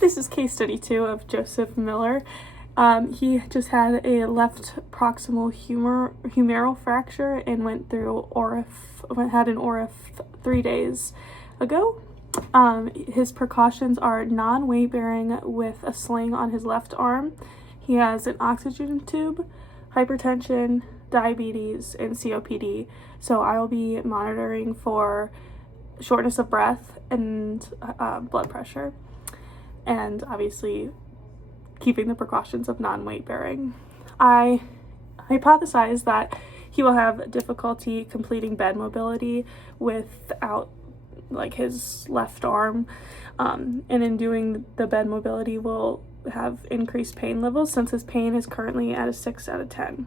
This is case study 2 of Joseph Miller. He just had a left proximal humeral fracture and had an ORIF 3 days ago. His precautions are non-weight bearing with a sling on his left arm. He has an oxygen tube, hypertension, diabetes, and COPD. So I will be monitoring for shortness of breath and blood pressure, and obviously keeping the precautions of non-weight bearing. I hypothesize that he will have difficulty completing bed mobility without his left arm, and in doing the bed mobility will have increased pain levels since his pain is currently at a 6 out of 10.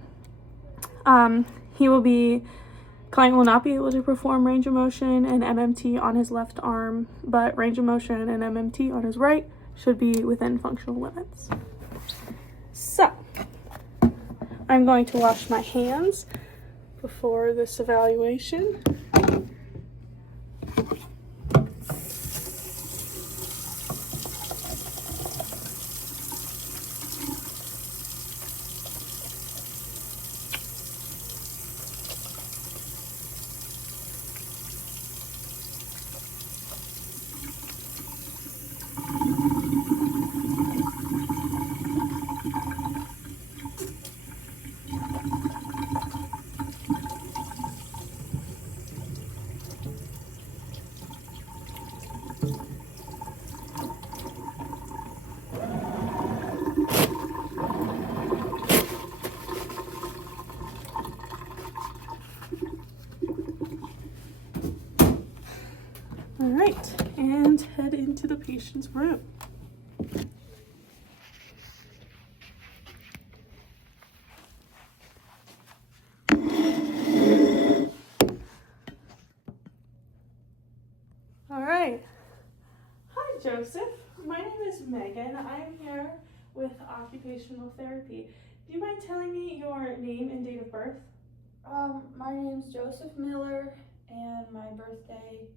Client will not be able to perform range of motion and MMT on his left arm, but range of motion and MMT on his right should be within functional limits. So, I'm going to wash my hands before this evaluation. All right, and head into the patient's room. All right. Hi, Joseph. My name is Megan. I'm here with occupational therapy. Do you mind telling me your name and date of birth? My name's Joseph Miller, and my birthday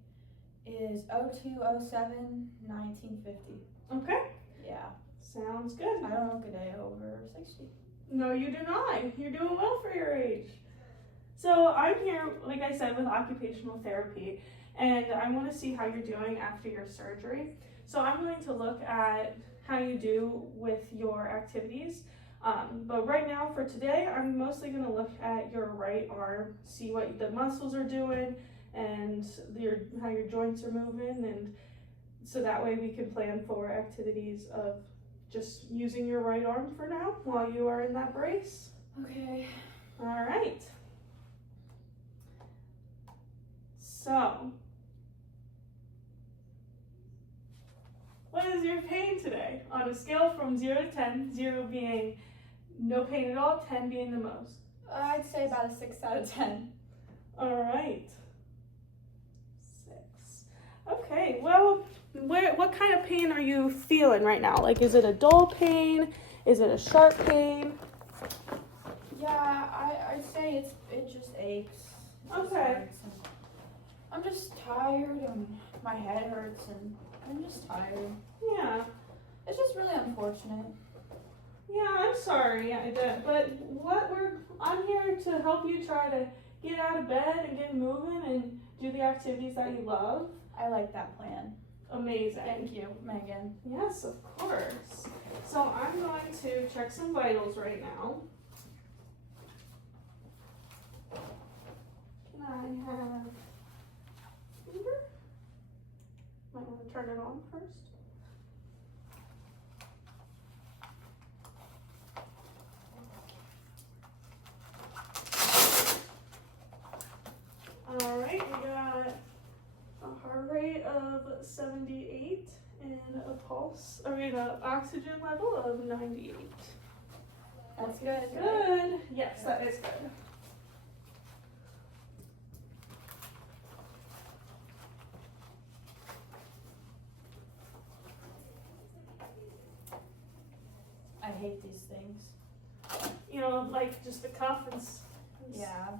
is 02/07/1950. Okay. Yeah. Sounds good. I don't look a day over 60. No, you do not. You're doing well for your age. So I'm here, like I said, with occupational therapy, and I want to see how you're doing after your surgery. So I'm going to look at how you do with your activities. But right now, for today, I'm mostly going to look at your right arm, see what the muscles are doing, and how your joints are moving, and so that way we can plan for activities of just using your right arm for now while you are in that brace. Okay. All right. So, what is your pain today? On a scale from 0 to 10, 0 being no pain at all, 10 being the most. I'd say about a 6 out of 10. All right. 6. Okay, well, what kind of pain are you feeling right now? Like, is it a dull pain? Is it a sharp pain? Yeah, I'd say it just aches. Okay. I'm just tired, and my head hurts, and I'm just tired. Yeah. It's just really unfortunate. Yeah, I'm sorry, but I'm here to help you try to get out of bed and get moving and do the activities that you love. I like that plan. Amazing. Thank you, Megan. Yes, of course. So I'm going to check some vitals right now. Can I have fever? Might want to turn it on first. All right, we got a heart rate of 78 and an oxygen level of 98. That's good. Good. Yes, that is good. I hate these things. You know, like just the cuff and Yeah.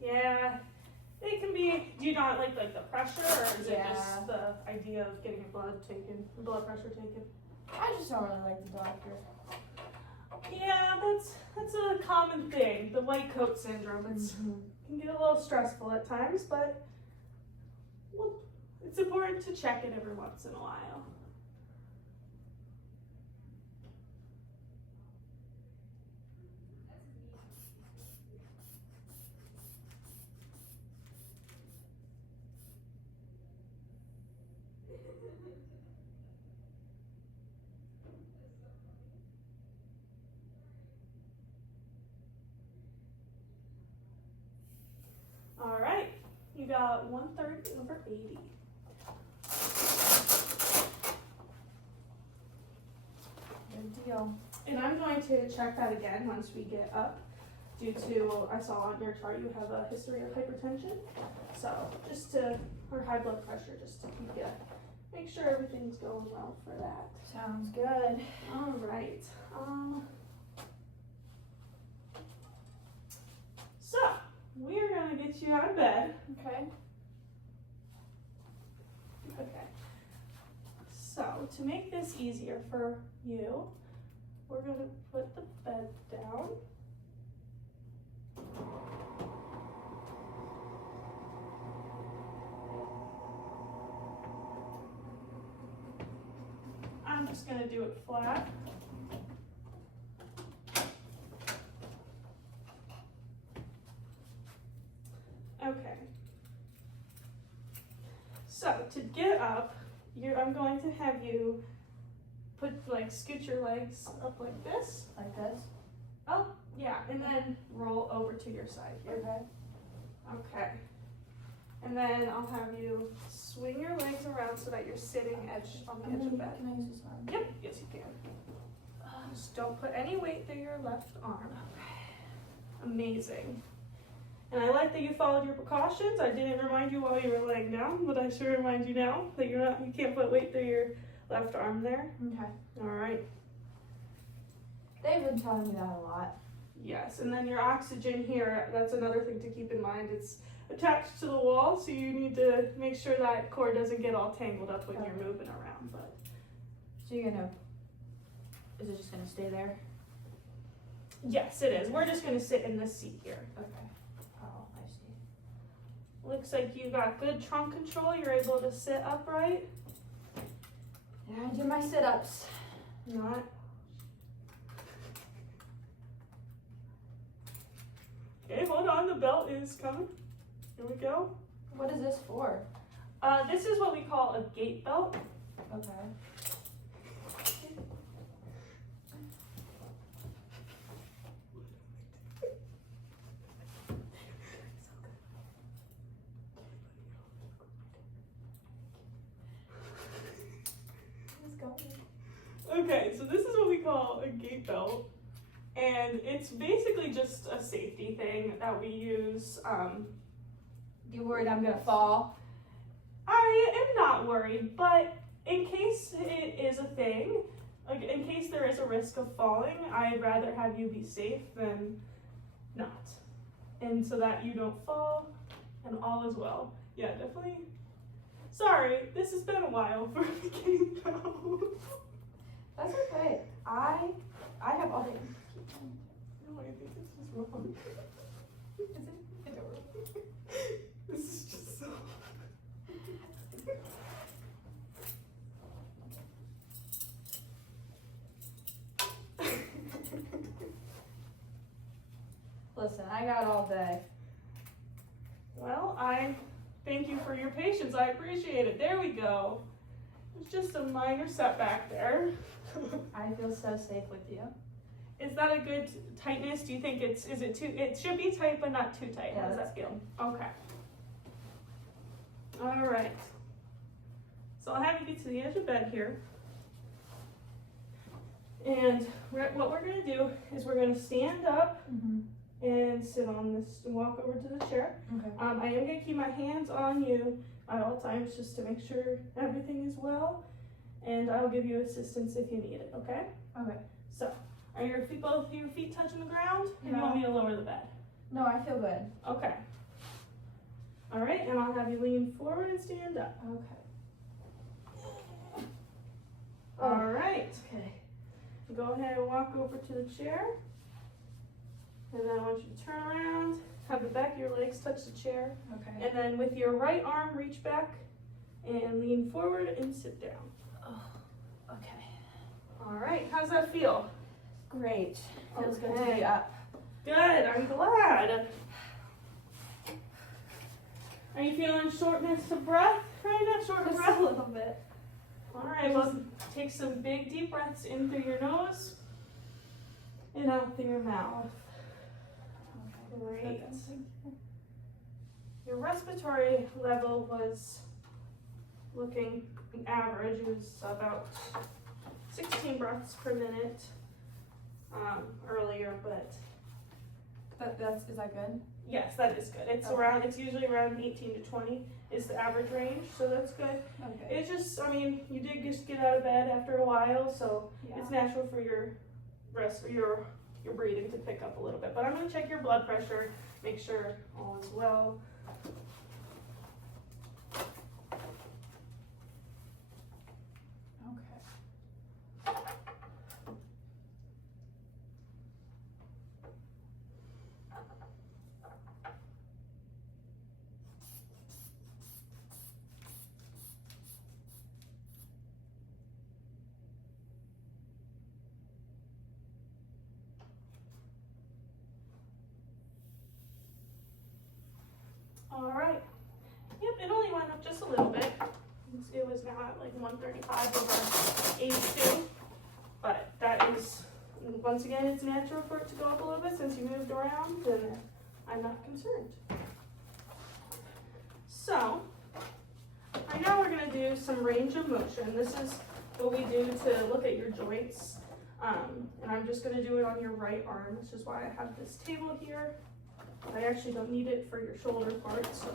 Yeah. It can be, do you not like the pressure, or is it Yeah. just the idea of getting your blood pressure taken? I just don't really like the doctor. Yeah, that's a common thing, the white coat syndrome. It can get a little stressful at times, but well, it's important to check it every once in a while. All right, you got 1/3/80. Good deal. And I'm going to check that again once we get up due to, I saw on your chart you have a history of hypertension. So or high blood pressure, just to keep you, make sure everything's going well for that. Sounds good. All right. So we're gonna get you out of bed. Okay. Okay. So to make this easier for you, we're gonna put the bed down. I'm just gonna do it flat. Okay. So to get up, I'm going to have you scoot your legs up like this. Like this? Oh, yeah, and then roll over to your side here. Okay. Okay. And then I'll have you swing your legs around so that you're sitting on the edge of the bed. Can I use this arm? Yep, yes you can. Just don't put any weight through your left arm. Amazing. And I like that you followed your precautions. I didn't remind you while you were laying down, but I should remind you now that you can't put weight through your left arm there. Okay. All right. They've been telling me that a lot. Yes, and then your oxygen here, that's another thing to keep in mind. It's attached to the wall, so you need to make sure that cord doesn't get all tangled up when you're moving around. But So is it just gonna stay there? yes, it is. We're just gonna sit in this seat here. Okay. Oh, I see. Looks like you got good trunk control. You're able to sit upright. Yeah, I do my sit-ups. Not. Okay, hold on. The belt is coming. Here we go. What is this for? This is what we call a gait belt. Okay. Okay, so this is what we call a gait belt, and it's basically just a safety thing that we use. You worried I'm gonna fall? I am not worried, but in case it is a thing, like in case there is a risk of falling, I'd rather have you be safe than not, and so that you don't fall and all is well. Yeah, definitely. Sorry, this has been a while for the gait belt. That's okay. I have all the. No, I think this is wrong. Is it? I don't know. This is just so. Listen, I got all day. Well, I thank you for your patience. I appreciate it. There we go. It's just a minor setback there. I feel so safe with you. Is that a good tightness? Do you think is it too, it should be tight but not too tight. Yeah, How does that's that feel? Okay. All right. So I'll have you get to the edge of bed here. And what we're gonna do is we're gonna stand up and sit on this and walk over to the chair. Okay. I am gonna keep my hands on you at all times just to make sure everything is well. And I'll give you assistance if you need it, okay? Okay. So, are both your feet touching the ground? Or Yeah. you want me to lower the bed? No, I feel good. Okay. All right, and I'll have you lean forward and stand up. Okay. All right. go ahead and walk over to the chair. And then I want you to turn around, have the back of your legs touch the chair. Okay. And then with your right arm, reach back and lean forward and sit down. Oh, okay. All right, how's that feel? Great. Feels good to Okay. be up. Good, I'm glad. Are you feeling shortness of breath right now? Short of Just breath? a little bit. All right, well, take some big deep breaths in through your nose and out through your mouth. Great. Your respiratory level was looking average. It was about 16 breaths per minute earlier, but Is that good? yes, that is good. It's Okay. it's usually around 18 to 20 is the average range, so that's good. Okay. It's just, I mean, you did just get out of bed after a while, so Yeah. it's natural for your your breathing to pick up a little bit. But I'm gonna check your blood pressure, make sure all is well. Okay. All right. Yep, it only went up just a little bit. It was now at like 135 over 82. But that is, once again, it's natural for it to go up a little bit since you moved around, and I'm not concerned. So, right now we're going to do some range of motion. This is what we do to look at your joints. And I'm just going to do it on your right arm, which is why I have this table here. I actually don't need it for your shoulder part, so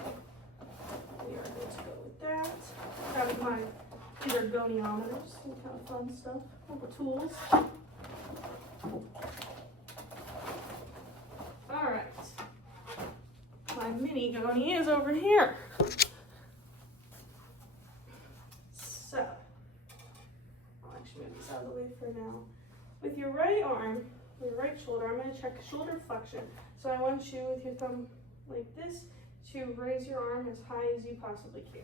we are good to go with that. These are goniometers, some kind of fun stuff, couple tools. All right, my mini goni is over here. So, I'll actually move this out of the way for now. With your right arm, your right shoulder, I'm going to check shoulder flexion. So I want you, with your thumb like this, to raise your arm as high as you possibly can.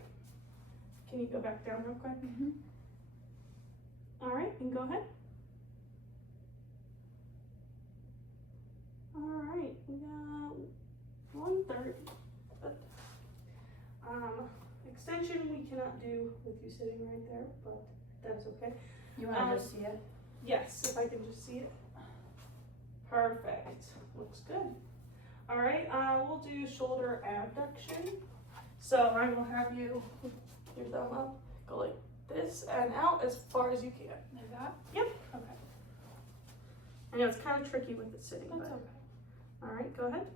Can you go back down real quick? Mm-hmm. All right, and go ahead. All right, we got 130. Extension we cannot do with you sitting right there, but that's okay. You want to just see it? Yes, if I can just see it. Perfect. Looks good. All right, we'll do shoulder abduction. So I will have you, your thumb up, go like this and out as far as you can. Like that? Yep. Okay. I know it's kind of tricky with it sitting, That's but okay. all right, go ahead.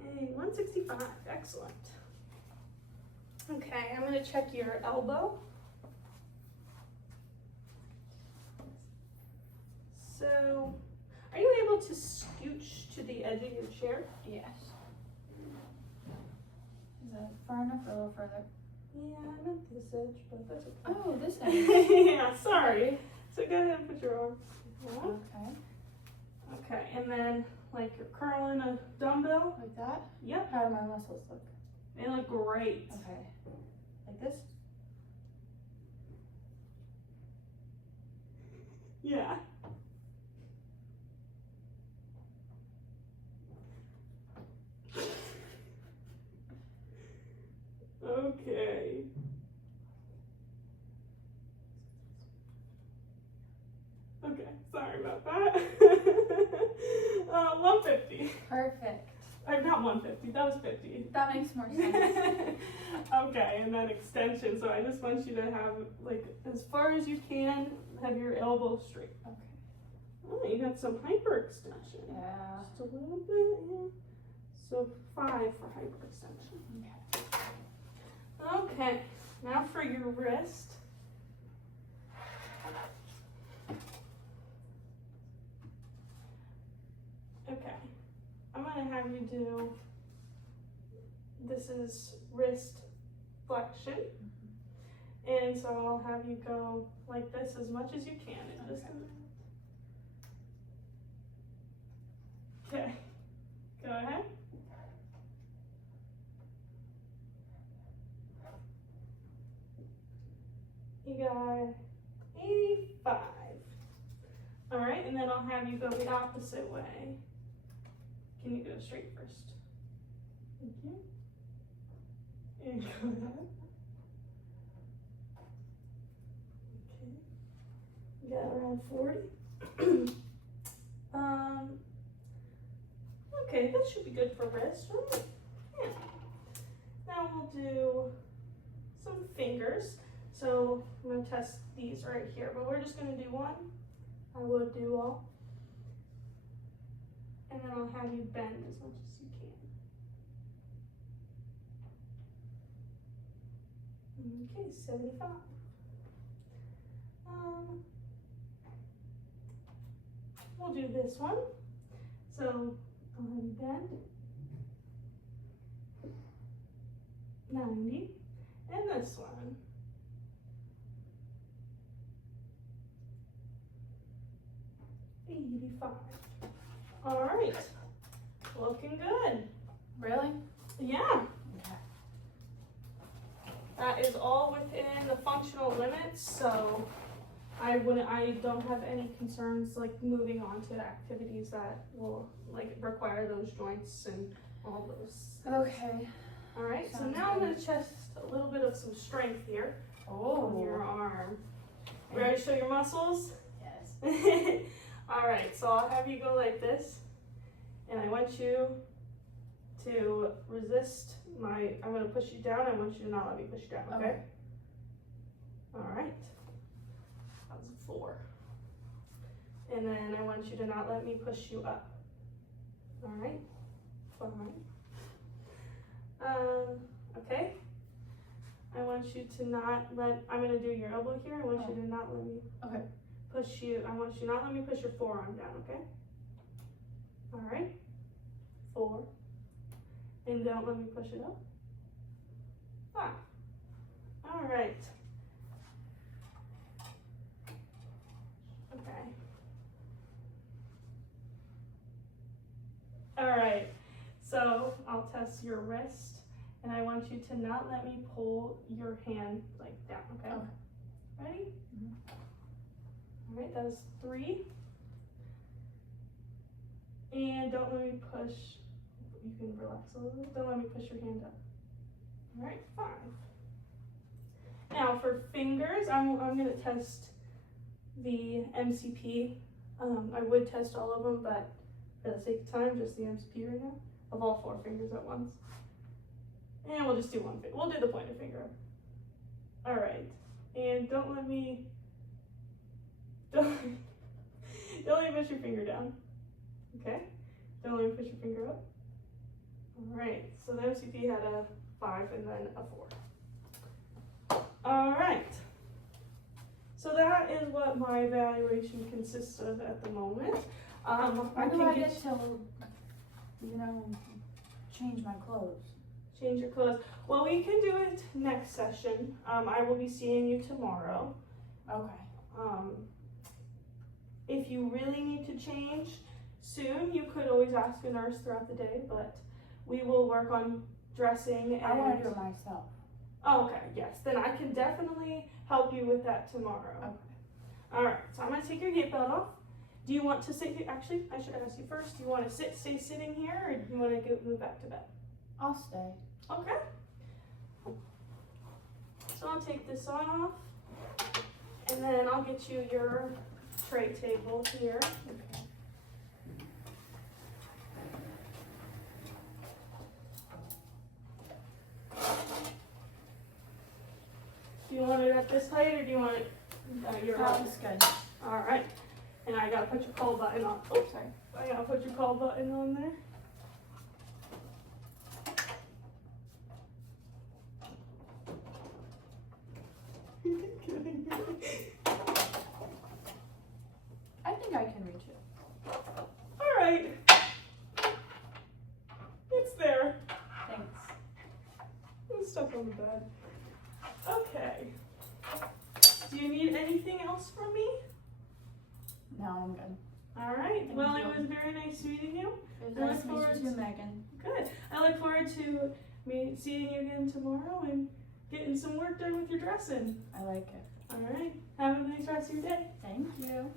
Okay, 165. Excellent. Okay, I'm gonna check your elbow. So, are you able to scooch to the edge of your chair? Yes. Is that far enough or a little further? Yeah, I meant this edge, but that's okay. Oh, this end. Yeah, sorry. So go ahead and put your arms. Okay. Okay, and then like you're curling a dumbbell. Like that? Yep, How do my muscles look? they look great. Okay. Like this? Yeah. Okay. Okay, sorry about that. 150. Perfect. Not 150, that was 50. That makes more sense. Okay, and then extension. So I just want you to have, like, as far as you can, have your elbow straight. Okay. Oh, you got some hyperextension. Yeah. Just a little bit, yeah. So 5 for hyperextension. Okay. Okay, now for your wrist. Okay, I'm gonna have you do, this is wrist flexion, And so I'll have you go like this as much as you can in just a minute. Okay, go ahead. You got 85. All right, and then I'll have you go the opposite way. Can you go straight first? Thank you. And go ahead. Okay. You got around 40. Okay, that should be good for wrist, right? Yeah. Now we'll do some fingers. So I'm gonna test these right here, but we're just gonna do one. I would do all. And then I'll have you bend as much as you can. Okay, 75. We'll do this one. So I'll have you bend. 90. And this one. 85. All right, looking good. Really? Yeah, Okay. that is all within the functional limits, so I don't have any concerns like moving on to activities that will like require those joints and all those. Okay. All right, so Sounds now I'm good. gonna test a little bit of some strength here on your Oh. arm. Ready to show your muscles? Yes. All right, so I'll have you go like this, and I want you to resist I'm gonna push you down. I want you to not let me push you down, okay? Okay. All right, that was 4. And then I want you to not let me push you up. All right, 5. Okay. I want you to not I'm gonna do your elbow here. I want you to not let me Okay. push you. I want you not let me push your forearm down, okay? All right. 4. And don't let me push it up. 5. All right. Okay. All right. So I'll test your wrist, and I want you to not let me pull your hand like down, okay? Okay. Ready? Mhm. All right, that was 3. And don't let me push, you can relax a little bit. Don't let me push your hand up. All right, 5. Now for fingers, I'm gonna test the MCP. I would test all of them, but for the sake of time, just the MCP right now, of all 4 fingers at once. And we'll just do one finger. We'll do the pointer finger. All right, and don't let me push your finger down. Okay? Don't let me push your finger up. Alright, so the MCP had a 5 and then a 4. Alright. So that is what my evaluation consists of at the moment. When do I get to, change my clothes? Change your clothes. Well, we can do it next session. I will be seeing you tomorrow. Okay. If you really need to change soon, you could always ask a nurse throughout the day, but we will work on dressing and... I want to do it myself. Oh, okay, yes. Then I can definitely help you with that tomorrow. Okay. Alright, so I'm going to take your gait belt off. Do you want to sit here? Actually, I should ask you first. Do you want to stay sitting here, or do you want to move back to bed? I'll stay. Okay. So I'll take this off, and then I'll get you your tray table here. Okay. Do you want it at this height, or do you want it your level? That's good. All right. And I gotta put your call button on. Oh, sorry. I gotta put your call button on there. I think I can reach it. All right. It's there. Thanks. I'm stuck on the bed. Okay. No, I'm good. All right. Thank Well, you. it was very nice meeting you. It was I nice to look meet forward you too, Megan. Good. I look forward to seeing you again tomorrow and getting some work done with your dressing. I like it. All right. Have a nice rest of your day. Thank you.